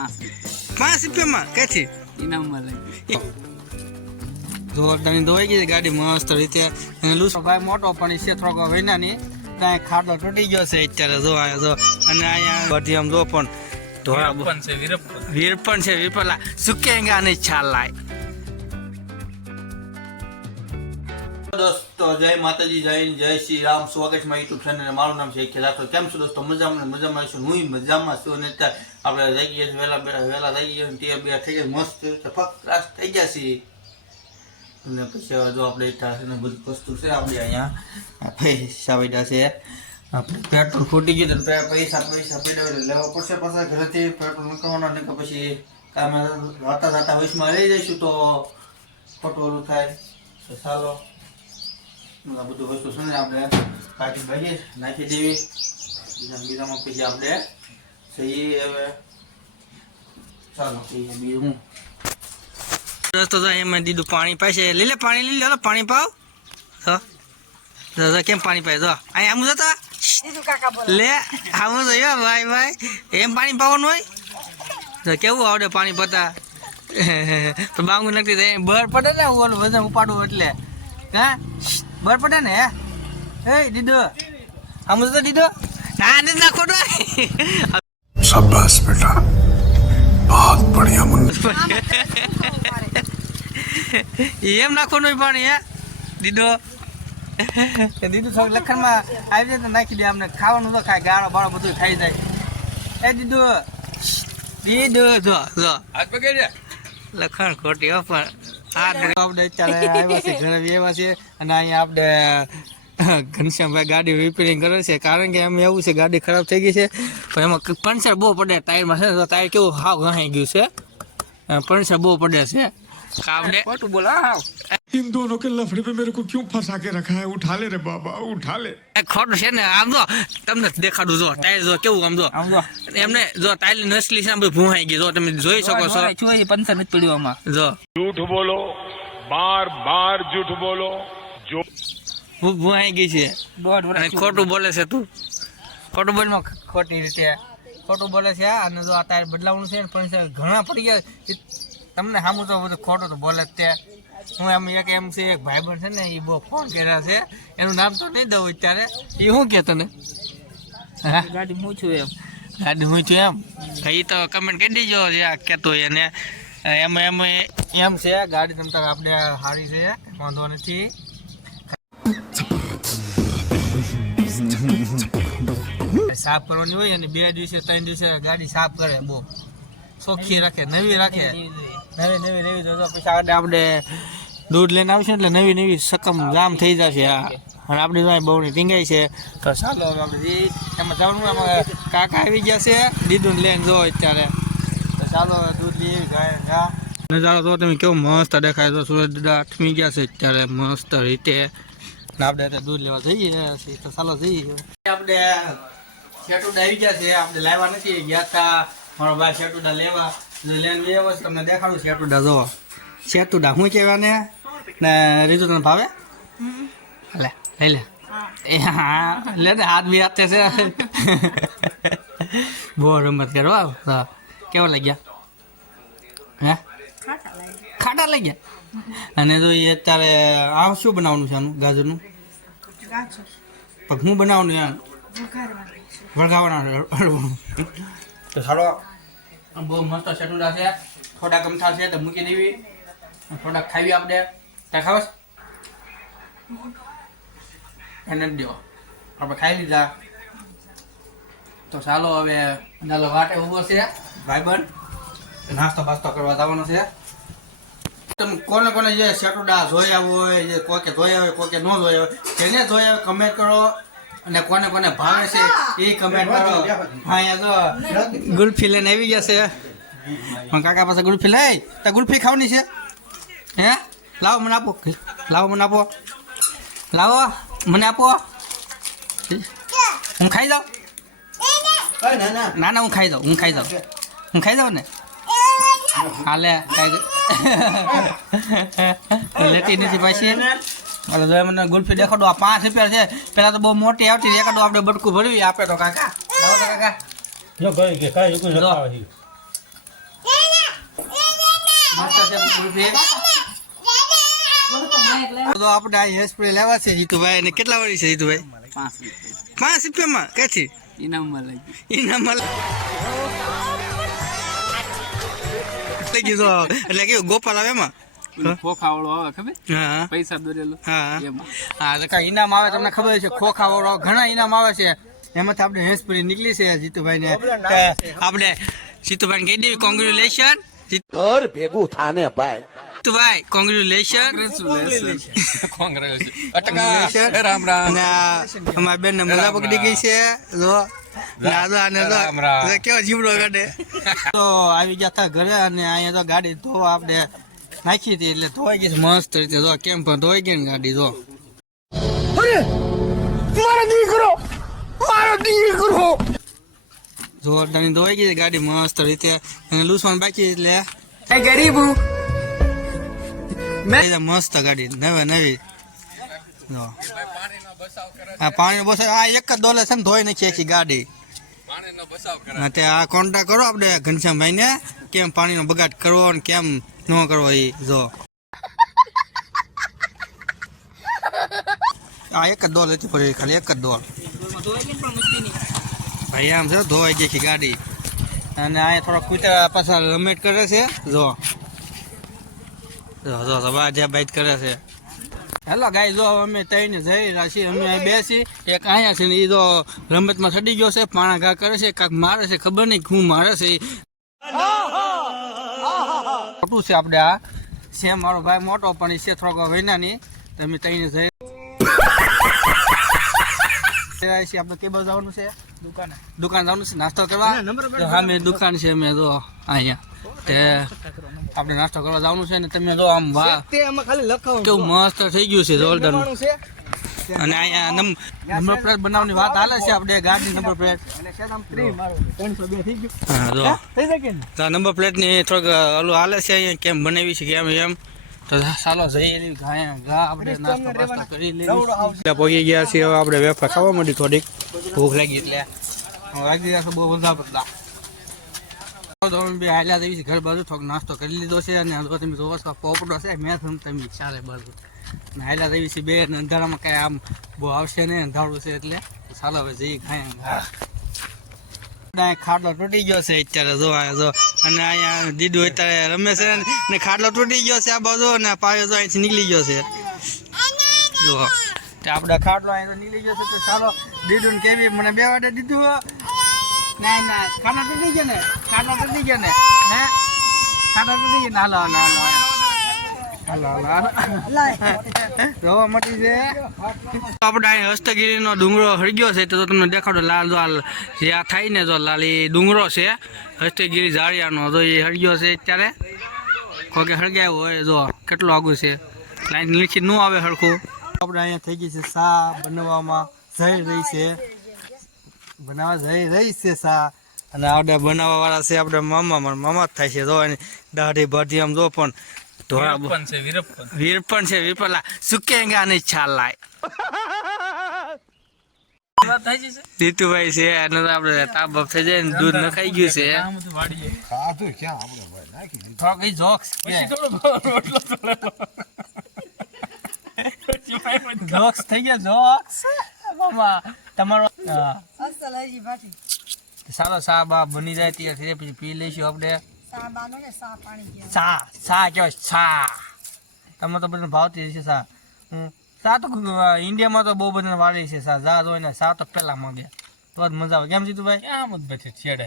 5 રૂપિયામાં ક્યાંથી ઇનામમાં લઈ જોરદારની ધોવાઈ ગઈ ગાડી મસ્ત રીતે અને લૂસો ભાઈ મોટો પણ છે થોડોક વૈના ની ત્યાં ખાડો તૂટી ગયો છે અત્યારે જો આયો જો અને અહીંયા બધી આમ જો પણ ધોળા પણ છે વીરપણ છે વીરપલા સુકેંગા નહીં છાલાય દોસ્તો જય માતાજી જય શ્રી રામ સ્વાગત છે મારી યુટ્યુબ ચેનલ મારું નામ છે ખેલાતો કેમ છો દોસ્તો મજામાં છું હું મજામાં છું અને અત્યારે આપણે રહી ગયા વેલા રહી ગયા તે બે થઈ ગયા મસ્ત ફક્ત થઈ ગયા છીએ અને પછી જો આપણે ને બધી વસ્તુ છે આપણે અહીંયા પૈસા પડ્યા છે આપણે પેટ્રોલ ફૂટી ગયું તો પૈસા પડ્યા લેવા પડશે પાછા ઘરેથી પેટ્રોલ નીકળવાના ને પછી કામે રાતા વયસમાં રહી જઈશું તો ખોટું ઓલું થાય તો ચાલો આ બધું વસ્તુ છે ને આપણે કાઢી ભાગી નાખી દેવી બીજામાં પછી આપણે સહી હવે ચાલો બીજું દોસ્તો તો એમાં દીધું પાણી પાશે લે પાણી લઈ લે પાણી પાવ તો કેમ પાણી પાય તો અહીં આમ જતા લે આમ તો ભાઈ એમ પાણી પાવાનું હોય તો કેવું આવડે પાણી પતા તો બાંગુ નક્કી થાય બર પડે ને ઓલું વજન ઉપાડવું એટલે હા બર પડે ને હે દીદો આમ તો દીદો ના ને નાખો તો शाबाश बेटा बहुत बढ़िया मुन्ना એમ નાખવાનું પાણી હે દીદો દીદું થોડું લખણમાં આવી જાય તો નાખી દે અમને ખાવાનું તો ખાય ગાળો બાળો બધું ખાઈ જાય એ દીદો જો હાથ પકડી લખણ ખોટી પણ આપણે અત્યારે આવ્યા છે ઘરે એવા છે અને અહીંયા આપણે ઘનશ્યામભાઈ ગાડી રિપેરિંગ કરે છે કારણ કે એમ એવું છે ગાડી ખરાબ થઈ ગઈ છે પણ એમાં પંચર બહુ પડે ટાયરમાં છે તો ટાયર કેવું હાવ ઘસાઈ ગયું છે પંચર બહુ પડે છે આપણે ખોટું બોલા હાવ इन दोनों के लफड़े पे मेरे को क्यों फंसा के रखा है उठा ले रे बाबा उठा ले ખોટું છે ને આમ જો તમને દેખાડું જો ટાયર જો કેવું આમ જો એમને જો ટાયર નસલી છે ભૂહાઈ ગઈ જો તમે જોઈ શકો છો પંચર નથી પડ્યું આમાં જો झूठ बोलो बार बार झूठ बोलो जो ભૂહાઈ ગઈ છે દોઢ અને વર્ષ ખોટું બોલે છે તું ખોટું બોલમાં ખોટી રીતે ખોટું બોલે છે અને જો આ ટાયર બદલાવવાનું છે ને પણ ઘણા પડી ગયા તમને સામું તો બધું ખોટું તો બોલે જ તે હું એમ એમ છે એક ભાઈબંધ છે ને એ બહુ ફોન કર્યા છે એનું નામ તો નહીં દઉં અત્યારે એ શું કે તને હા ગાડી હું છું એમ ગાડી હું છું એમ એ તો કમેન્ટ કરી દેજો જે આ કહેતો એને એમ છે ગાડી તમ તક આપણે સારી છે વાંધો નથી સાફ કરવાની હોય અને 2 દિવસે 3 દિવસે ગાડી સાફ કરે બહુ ચોખ્ખી રાખે નવી રાખે નવી તો પછી આગળ આપણે દૂધ લઈને આવશે એટલે નવી સકમ જામ થઈ જશે અને આપણી પાસે બહુ ટીંગાઈ છે તો ચાલો આપણે એમાં જવાનું એમાં કાકા આવી ગયા છે દીદું લઈને જો અત્યારે તો ચાલો દૂધ લઈ ગાય નજારો તો તમે કેવો મસ્ત દેખાય તો સુરજ દાદા અઠમી ગયા છે અત્યારે મસ્ત રીતે આપણે અત્યારે દૂધ લેવા જઈએ તો ચાલો જઈએ આપણે શેટુડા આવી ગયા છે આપણે લાવ્યા નથી ગયા હતા મારો ભાઈ શેટુડા લેવા લઈને વ્યવસ તમને દેખાડું શેટુડા જો શેટુડા શું કહેવાય ને રીતુ તને ભાવે લે લઈ લે એ હા લે ને હાથ બી હાથે છે બહુ રમત કરવા કેવા લાગ્યા હે ખાટા લાગ્યા અને જો એ અત્યારે આ શું બનાવવાનું છે આનું ગાજરનું પણ હું બનાવવાનું યાર વળગાવવાના તો સારો બહુ મસ્ત શેટુડા છે થોડા ગમથા છે તો મૂકી દેવી થોડાક ખાવી આપણે ત્યાં ખાવસ એને જ દેવો આપણે ખાઈ લીધા તો ચાલો હવે ચાલો વાટે ઊભો છે ભાઈબંધ નાસ્તો બાસ્તો કરવા જવાનો છે તમે કોને જે શેટુડા જોયા હોય જે કોકે જોયા હોય કોકે ન જોયા હોય જેને જોયા હોય કમેન્ટ કરો અને કોને ભાવે છે એ કમેન્ટ કરો અહીંયા તો ગુલ્ફી લઈને આવી ગયા છે કાકા પાસે ગુલ્ફી લઈ તો ગુલ્ફી ખાવાની છે હે લાવો મને આપો મને આપો હું ખાઈ જાઉં ના હું ખાઈ જાઉં ને હાલે લેતી નથી પાછી મને ગુલ્ફી દેખાડો આ 5 રૂપિયા છે પેલા તો બહુ મોટી આવતી દેખાડો આપણે બટકું ભરવી આપે તો કાકા લાવો તો કાકા મસ્ત છે કુલ્ફી. તો આપણે આ હેર સ્પ્રે લેવા છે જીતુભાઈ, ને કેટલા વાળી છે જીતુભાઈ? 5 રૂપિયામાં ક્યાંથી ઇનામમાં લાગી. ઇનામમાં લઈ ગયું તો એટલે કેવું ગોપાલ આવે એમાં? ખોખા વાળો આવે ખબર? હા પૈસા દોરેલો હા એમાં. હા તો કાંઈ ઇનામ આવે તમને ખબર છે, ખોખા વાળો ઘણા ઇનામ આવે છે, એમાંથી આપણે હેર સ્પ્રે નીકળી છે જીતુભાઈ ને. આપણે જીતુભાઈ કહી દેવી કોંગ્રેચ્યુલેશન. ઘર ભેગું થાને ભાઈ. જીતુભાઈ કોંગ્રેચ્યુલેશન. રામ રામ. અને અમારી બેન ને મજા પકડી ગઈ છે જો. કેવો જીવડો કાઢે. તો આવી ગયા હતા ઘરે અને અહીંયા તો ગાડી ધોવા આપણે નાખી હતી એટલે ધોવાઈ ગઈ છે મસ્ત રીતે. જો કેમ પણ ધોઈ ગઈ ને ગાડી જો. જોરદારની ધોવાઈ ગઈ છે ગાડી મસ્ત રીતે. અને લૂસવાનું બાકી એટલે ગરીબુ મસ્ત ગાડી નવે નવી જો. હા પાણીનો બસાવ આ એક જ ડોલે છે ને ધોઈ નાખી આખી ગાડી. હા તે આ કોન્ટેક્ટ કરો આપણે ઘનશ્યામભાઈ ને કેમ પાણીનો બગાડ કરવો ને કેમ ન કરવો એ જો. આ એક જ ડોલ હતી પડી ખાલી એક જ ડોલ ભાઈ આમ છે ધોવાઈ ગઈ આખી ગાડી. અને અહીંયા થોડા કૂતરા પાછા રમેટ કરે છે જો. જો બાઈટ કરે છે. હેલો ગાય જો અમે તઈને જઈ રહ્યા છીએ. અમે અહીં બેસી એક અહીંયા છે ને એ તો રમતમાં ચડી ગયો છે, પાણા ઘા કરે છે, કાંક મારે છે, ખબર નહીં શું મારે છે. મોટું છે આપણે આ છે મારો ભાઈ મોટો પણ એ છે થોડોક વૈના નહીં. તમે તઈને જઈ આપણે કે બાજુ જવાનું છે? દુકાન જવાનું છે નાસ્તો કરવા. હા મેં દુકાન છે અમે જો અહીંયા તે આપણે નાસ્તો કરવા જવાનું છે ને તમે જો આમ વાહ કેવું મસ્ત થઈ ગયું છે જોરદાર. અને અહીંયા નંબર પ્લેટ બનાવવાની વાત હાલે છે આપણે ગાડી નંબર પ્લેટ. હા જો તો નંબર પ્લેટ ની થોડુંક ઓલું હાલે છે અહીંયા કેમ બનાવી છે કેમ એમ. તો ચાલો જઈએ ઘા આપણે નાસ્તો બાસ્તો કરી લઈએ. પહોંચી ગયા છીએ હવે આપણે વેફર ખાવા માંડી થોડીક ભૂખ લાગી એટલે વાગી ગયા છે બહુ બધા બદલા. બે હાલ્યા દેવી છે ઘર બાજુ થોડોક નાસ્તો કરી લીધો છે અને તમે જોવો છો પોપડો છે મેં તમે ચાલે બાજુ હાલ્યા દેવી છે બે ને અંધારામાં કાંઈ આમ બહુ આવશે ને અંધારું છે એટલે ચાલો હવે જઈએ ખાય. ખાટલો તૂટી ગયો છે અત્યારે જો જો. અને અહીંયા દીદુ અત્યારે રમે છે ને ખાટલો તૂટી ગયો છે આ બાજુ અને પાયો જો અહીંથી નીકળી ગયો છે જો. આપણે ખાટલો અહીં નીકળી ગયો છે તો ચાલો દીદુ ને કેવી મને બે વાટે દીધું ના ના ખાટલો તૂટી ગયો ને ખાટલો તૂટી ગયો ને હે ખાટલો તૂટી ગયો ને હાલો હાલો જોવા મળી છે. આપણે અહીં હસ્તગીરીનો ડુંગરો હળગ્યો છે તો તમને દેખાડો લાલ લાલ જે આ થાય ને જો લાલ એ ડુંગરો છે હસ્તગીરી જાળિયાનો તો એ હળગ્યો છે અત્યારે. કોકે હળગાવ્યો હોય જો કેટલું આગું છે લાઈન લીખી ન આવે હળખું. આપણે અહીંયા થઈ ગઈ છે સા બનાવવામાં જઈ રહી છે બનાવવા જઈ રહી છે સા. અને આપણે બનાવવા વાળા છે આપણે મામા જ થાય છે જો એની દાઢી બાઢી આમ જો પણ વીરપન છે વીરપલા સુકેંગા નહીં છાલ લાય જીતુભાઈ છે અને આપણે તાપ બાપ થઈ જાય ને દૂધ નખાઈ ગયું છે. જોક્સ થઈ ગયા જોક્સ તમારો. સારો સા બા બની જાય ત્યાં પછી પી લઈશું આપણે. સા કહેવાય સા. તમે તો બધાને ભાવતી હશે સા. સા તો ઇન્ડિયામાં તો બહુ બધાને વાળી છે સા. જા જોઈને સા તો પેલા માંગે તો જ મજા આવે. કેમ જીતુભાઈ? આમ જ બેઠે છેડે